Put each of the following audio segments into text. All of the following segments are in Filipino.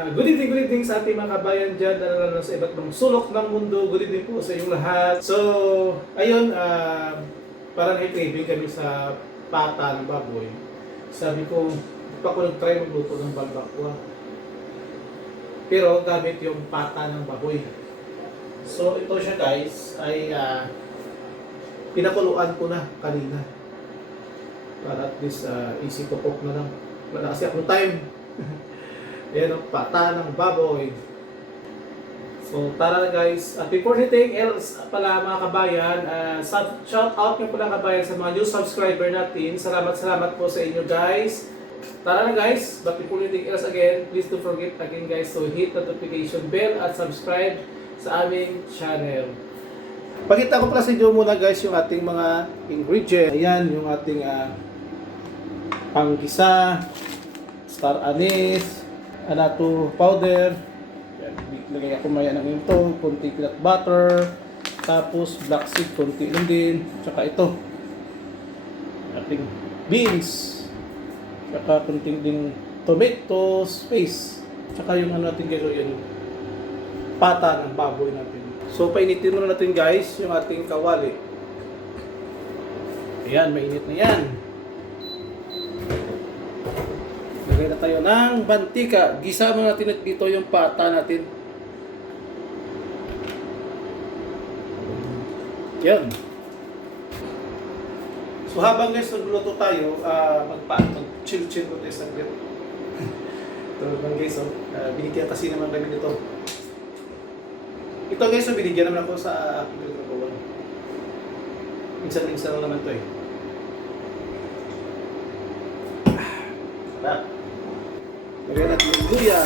Good evening sa ating mga kabayan dyan, lalo sa iba't ibang sulok ng mundo. Good evening po sa inyong lahat. So, ayun, parang nag-craving kami sa pata ng baboy. Sabi ko, pa ko nag-try magluto ng balbakwa. Pero gamit yung pata ng baboy. So, ito siya guys, ay pinakuluan ko na kanina. Para at least easy to cook na lang. Wala kasi akong time. Ayan ang pata ng baboy. So tara na guys. At before anything else pala mga kabayan, shout out nyo pala kabayan sa mga new subscriber natin. Salamat po sa inyo guys. Tara na guys. But before anything else again, please don't forget again guys to hit the notification bell at subscribe sa aming channel. Pakita ko pala sa inyo muna guys yung ating mga ingredients. Ayan yung ating panggisa, star anise, anato powder. Yan, lagay ako maya ng ito, konti peanut butter, tapos black seed, konti lang din, tsaka ito, ating beans, tsaka konti din tomatoes paste, tsaka yung ano natin guys, yung pata ng baboy natin. So painitin muna natin guys yung ating kawali. Ayan, mainit na yan. Lagay na tayo ng mantika. Gisa mo natin dito yung pata natin. Yan. So habang guys nagluluto tayo, mag-chill-chill ko tayo saglit. Ito naman guys, binigyan kasi naman kami nito. Ito guys, binigyan naman ako sa aking trabaho. Minsan-minsan lang naman ito eh. Lagyan natin yung luya.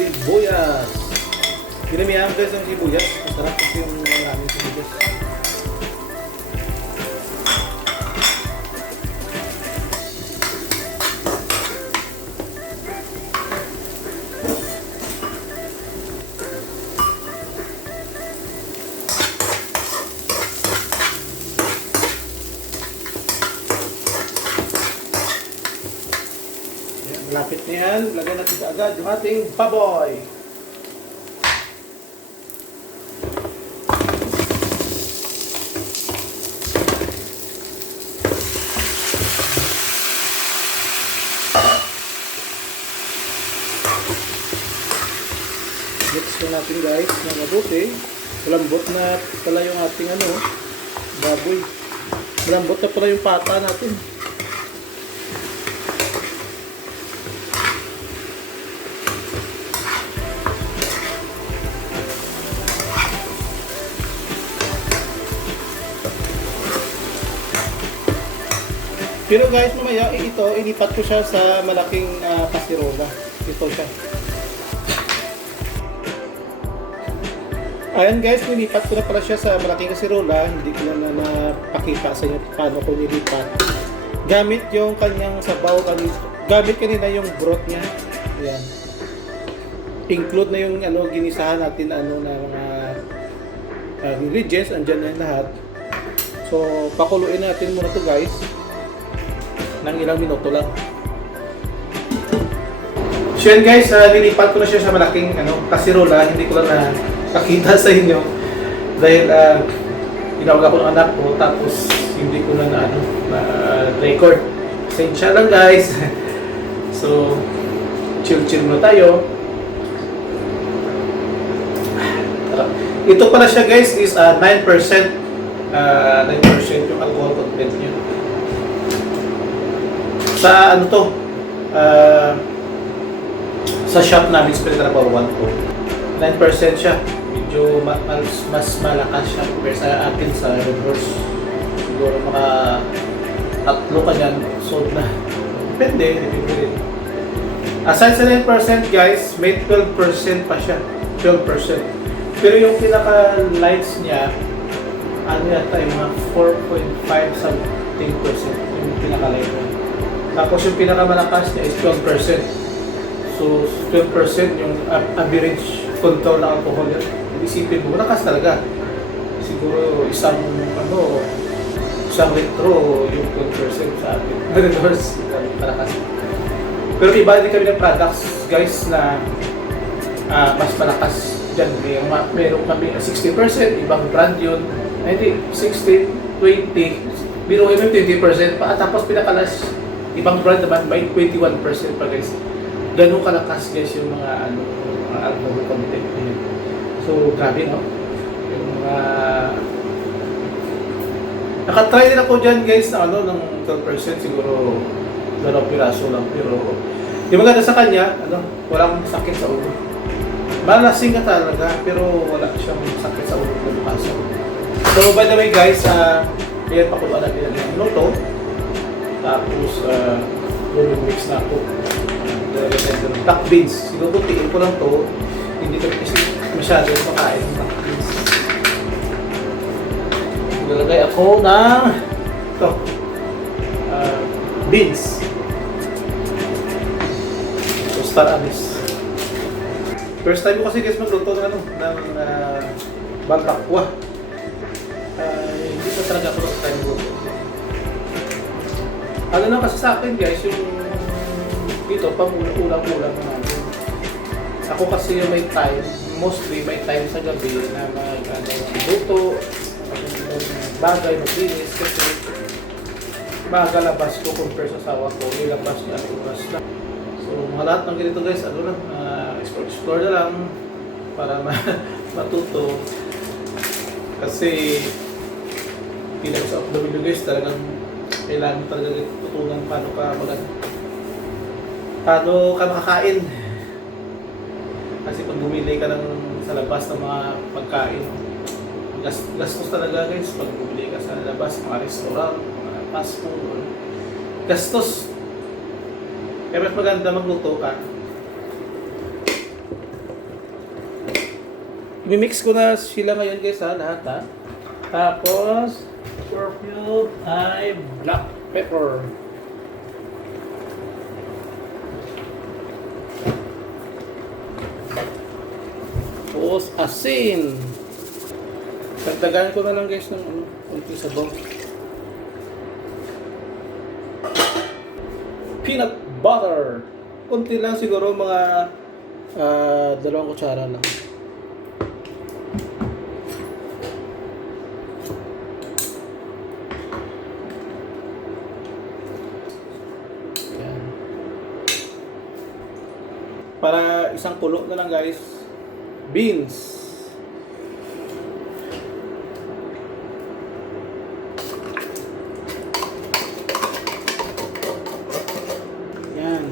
Sibuyas. Ginamihan guys ng sibuyas. Masarap kasi yung maraming sibuyas. Malapit na yan, lagyan natin agad yung ating baboy. Mix na natin guys na mabuti. Malambot na pala yung ating baboy. Malambot na pala yung pata natin. Pero guys, mamaya ito, ilipat ko siya sa malaking kasirola. Ito siya. Ayan guys, nilipat ko na pala siya sa malaking kasirola. Hindi ko na napakita sa inyo paano ko nilipat. Gamit yung kanyang sabaw. Gamit kanina yung broth niya. Ayan. Include na yung ginisahan natin na mga ingredients. Andyan na yung lahat. So, pakuluin natin muna to guys. Nang ilang minuto lang. So yan guys, nilipat ko na siya sa malaking kasirola. Hindi ko lang nakakita sa inyo dahil tinawag ako ng anak ko tapos hindi ko na record. Pasensya lang guys. So chill muna tayo. Ito pala siya guys is 9% 9% yung alcohol content niya. Sa sa shop namin sa Pinatrabawan ko, 9% siya. Medyo mas malakas siya compare sa atin sa Red Horse. Siguro mga tatlo ka dyan, sold na. Depende rin. Aside sa 9% guys, may 12% pa siya. 12%. Pero yung pinaka-lights niya, ano yata yung mga 4.5 something percent yung pinaka-light niya. Tapos yung pinakamalakas niya is 12%. So 12% yung average control na alcohol yan. Isipin mo, malakas talaga. Siguro isang litro yung 12% sa atin. Malakas. Pero iba din kami ng products guys na mas malakas dyan. Meron kami 60%, ibang brand yun. Hindi, 16, 20, binuhin mo 20% pa. Tapos pinakalas, ibang brand naman may 21% pa guys. Ganun kalakas guys yung mga alcohol content. So grabe no? Yung mga nakatry din ako dyan guys na ng 12% siguro 2 piraso lang, pero yung maganda sa kanya, walang sakit sa ulo. Malasing ka talaga, pero wala siyang sakit sa ulo ng kaso. So by the way guys, yan pakuluan natin ang luto. Tapos mix na ako. Black beans. Siguro tiin ko lang to. Hindi ko kasi masyado makain ng black beans. Nilagay ako ng beans. So, star anise. First time ko kasi guys magluto ng balbakwa. Hindi pa talaga ako time magluto. Ano lang kasi sa akin guys, yung dito, pang ulang-ulang namin. Ako kasi yung may time, mostly may time sa gabi na magluto, bagay, maglinis, kasi magalabas ko compare sa asawa ko, ilabas niya ang oras na. So, mga lahat ng ganito guys, explore na lang para matuto. Kasi, bilang sa OFW guys, talagang kailangan talaga tutunan paano ka makakain. Kasi pag bumili ka sa labas ng mga pagkain, gastos talaga guys. Pag bumili ka sa labas, mga restaurant, mga fast food, gastos. Kaya mas maganda magluto ka. I-mix ko na sila ngayon guys lahat ha. Tapos, perfume ay black pepper. Tapos asin. Dagdagan ko na lang guys ng konting sabaw. Peanut butter. Konti lang siguro, mga 2 kutsara lang. Yan. Para isang kulo na lang guys. Beans. Yan.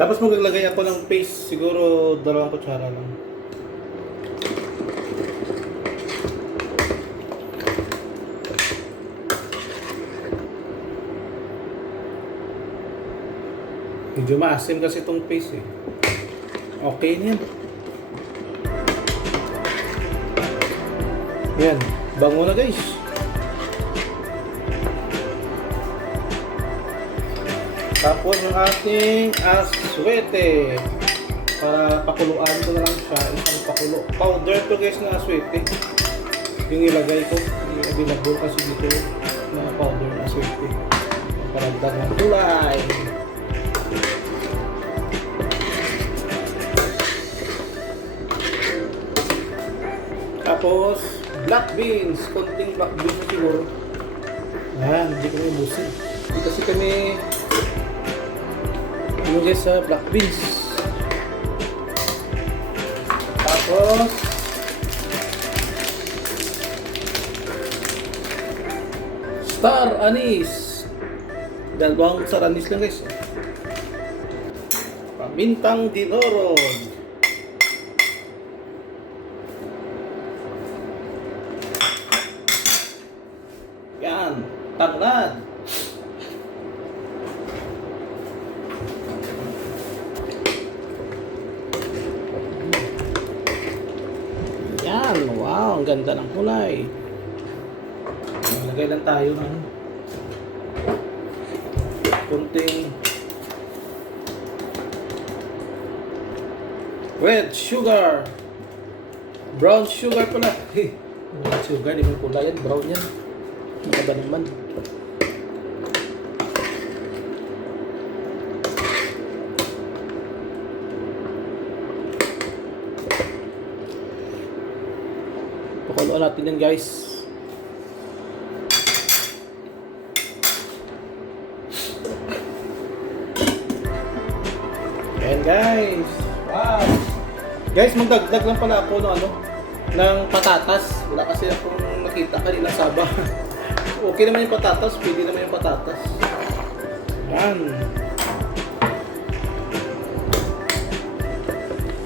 Tapos maglalagay ako ng paste, siguro 2 kutsara lang. Medyo maasim kasi itong paste eh. Okay na yan. Yan, bango na guys. Tapos yung ating aswete. Para pakuluan ko na lang siya. Isang pakulo. Powder to guys na aswete. Yung ilagay ko. Available kasi dito na powder na aswete. Paragdag ng kulay. Tapos, black beans. Konting black beans siguro. Yan, hindi kami busin. Hindi kasi kami guys sa black beans. Tapos, star anise. 2 star anise lang guys. Bintang Dinoro. Yan, tanglad. Yan, wow, ang ganda ng kulay. Lagay lang tayo ng kunting red sugar. Brown sugar pala. Red sugar, di mo kulay yan. Brown yan. Maganda naman. Pakuluan natin yan, guys. Ayan, guys. Wow. Guys, magdagdag lang pala ako ng patatas. Wala kasi akong nakita kanina saba. Okay naman yung patatas, pwede naman yung patatas. Yan.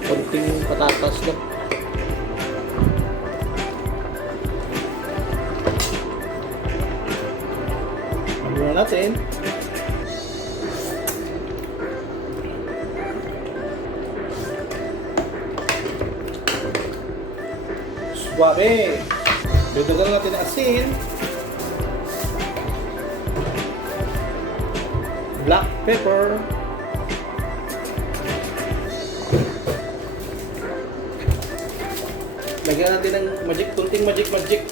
Konting patatas lang. Ano natin? Suwabe. Dagdagan natin ng asin. Black pepper. Lagyan natin ng kunting magic.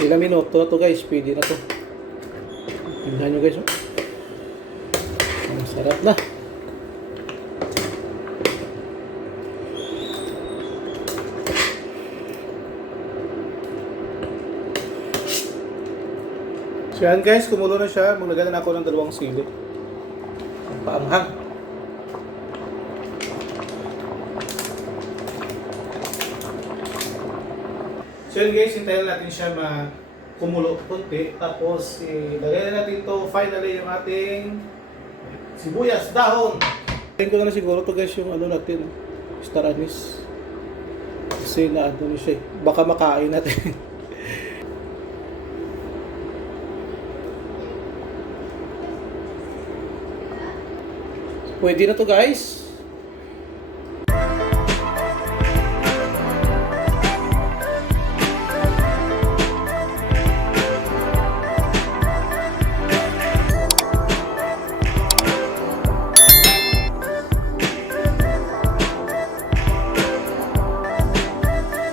Ilang minuto na to, guys, pwede na to. Tingnan nyo, guys, oh. Ang sarap na. So yan, guys, kumulo na siya. Maglagay na ako ng 2 sili. Paanghang. So yan, guys, hintayin natin siya kumulo konti. Tapos ilagay na natin ito finally yung ating sibuyas, dahon. Tingin ko na siguro to, guys, yung natin, star anise. Kasi na siya. Baka makain natin. Pwede na to, guys.